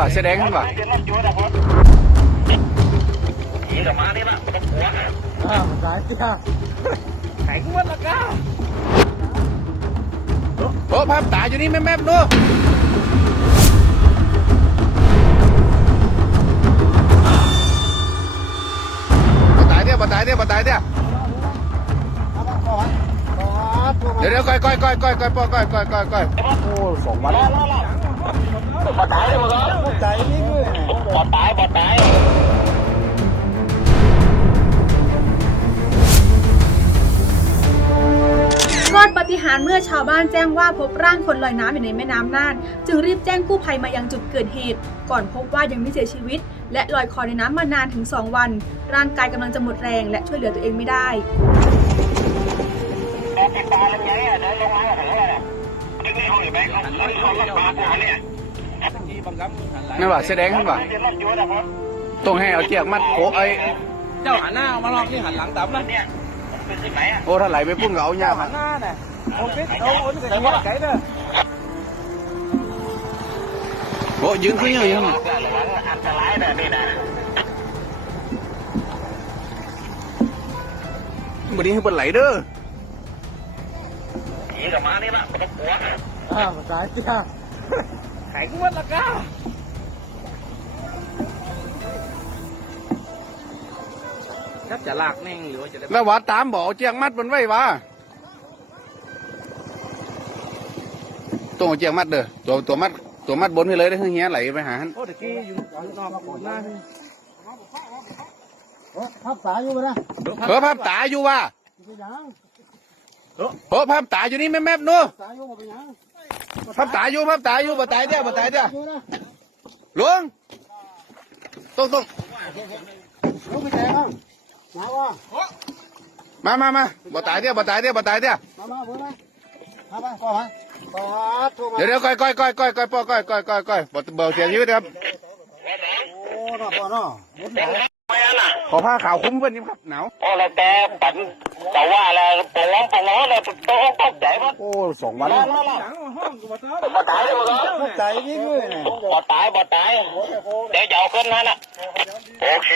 ป่ะเสื้อแดงนั่นป่ะอ้าวสายเตี้ยแข็งหมดละก้าโอ้ภาพตาอยู่นี่แม่แม่ดูบ่ตายเดียวบ่ตายเดียวบ่ตายเดียวเดี๋ยวเดี๋ยวก้อยก้อยก้อยก้อยก้อยก้อยก้อยก้อยก้อยก้อยโอ้สองวัน ปอดตายเลยมั้งปอดตายนี่คือปอดตายปอดตายรอดปฏิหารเมื่อชาวบ้านแจ้งว่าพบร่างคนลอยน้ำอยู่ในแม่น้ำน่าน จึงรีบแจ้งกู้ภัยมายังจุดเกิดเหตุ ก่อนพบว่ายังไม่เสียชีวิต และลอยคอในน้ำมานานถึง 2 วัน ร่างกายกำลังจะหมดแรงและช่วยเหลือตัวเองไม่ได้นั่นป่ะเสื้อ แดงนั่นป่ะต้องให้เอาเจียกมัดโอ้ไอ้เจ้าหันหน้ามาลองนี่หันหลังตามนะเนี่ยโอ้ถ้าไหลไปพุ่งก็เอายากหัอะนหน้าเนี่ยโอ้ยโอ้ยไก่ไก่เด้อโอ้ยืนขึ้นยืนยืนวันนี้ให้เป็นไหลเด้ออ้าวสายเตี้ยแข็งหมดละก้าถ้าจะลากแน่งหรือว่าจะได้แล้วว่าตามบอกเอาเจียงมัดมันไว้วะต้องเอาเจียงมัดเด้อตัวตัวมัดตัวมัดบนให้เลยได้อเฮียไหลไปหาหันโอ้ตะกี้อยู่นอกก่อนหน้าพับสายอยู่ไปนะเออภาพตาอยู่ว่ะไปยังโอ้ภาพตาอยู่นี่แม่แม่ดูสายอยู่ไปยัง ภาพตาอยู่ภาพตาอยู่บ่ตายเด้อบ่ตายเด้ออยู่นะหลวงต้องต้องลูกไปแทงอะมาว่ามามามาบ่ตายเด้อบ่ตายเด้อบ่ตายเด้อมามาเพื่อนนะมาไปก่อนไปก่อนตัวมาเดี๋ยวเดี๋ยวก้อยก้อยก้อยก้อยก้อยปอก้อยก้อยก้อยก้อยบ่บ่เสียชีวิตครับโอ้น่าพอเนาะมุดไหล ขอผ้าขาวคุ้มเพื่อนนี่ครับหนาวโอ้แล้วแต่ปันแต่ว่าแล้วปงล้อปงล้อเลยต้องต้องใจมันโอ้สองวันมาตายเลยบ่ตายนี่เลยบ่ตายบ่ตายเดี๋ยวจะเอาขึ้นนั่นน่ะโอเค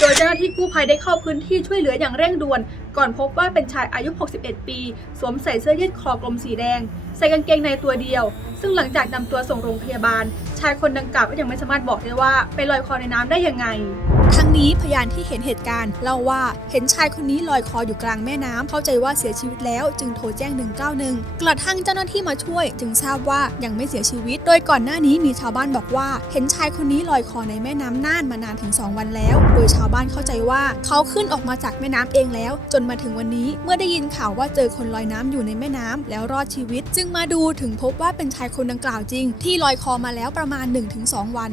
โดยเจ้าหน้าที่กู้ภัยได้เข้าพื้นที่ช่วยเหลืออย่างเร่งด่วน ก่อนพบว่าเป็นชายอายุ 61 ปี สวมใส่เสื้อยืดคอกลมสีแดง ใส่กางเกงในตัวเดียว ซึ่งหลังจากนำตัวส่งโรงพยาบาล ชายคนดังกล่าวก็ยังไม่สามารถบอกได้ว่าไปลอยคอในน้ำได้ยังไง ทั้งนี้พยานที่เห็นเหตุการณ์เล่าว่าเห็นชายคนนี้ลอยคออยู่กลางแม่น้ำเข้าใจว่าเสียชีวิตแล้วจึงโทรแจ้ง 191 กระทั่งเจ้าหน้าที่มาช่วย จึงทราบว่ายังไม่เสียชีวิต โดยก่อนหน้านี้มีชาวบ้านบอกว่า เห็นชายคนนี้ลอยคอในแม่น้ำน่านมานานถึง 2 วันแล้ว โดยชาวบ้านเข้าใจว่าเขาขึ้นออกมาจากแม่น้ำเองแล้ว จนมาถึงวันนี้เมื่อได้ยินข่าวว่าเจอคนลอยน้ำอยู่ในแม่น้ำแล้วรอดชีวิต จึงมาดูถึงพบว่าเป็นชายคนดังกล่าวจริง ที่ลอยคอมาแล้วประมาณ 1-2 วัน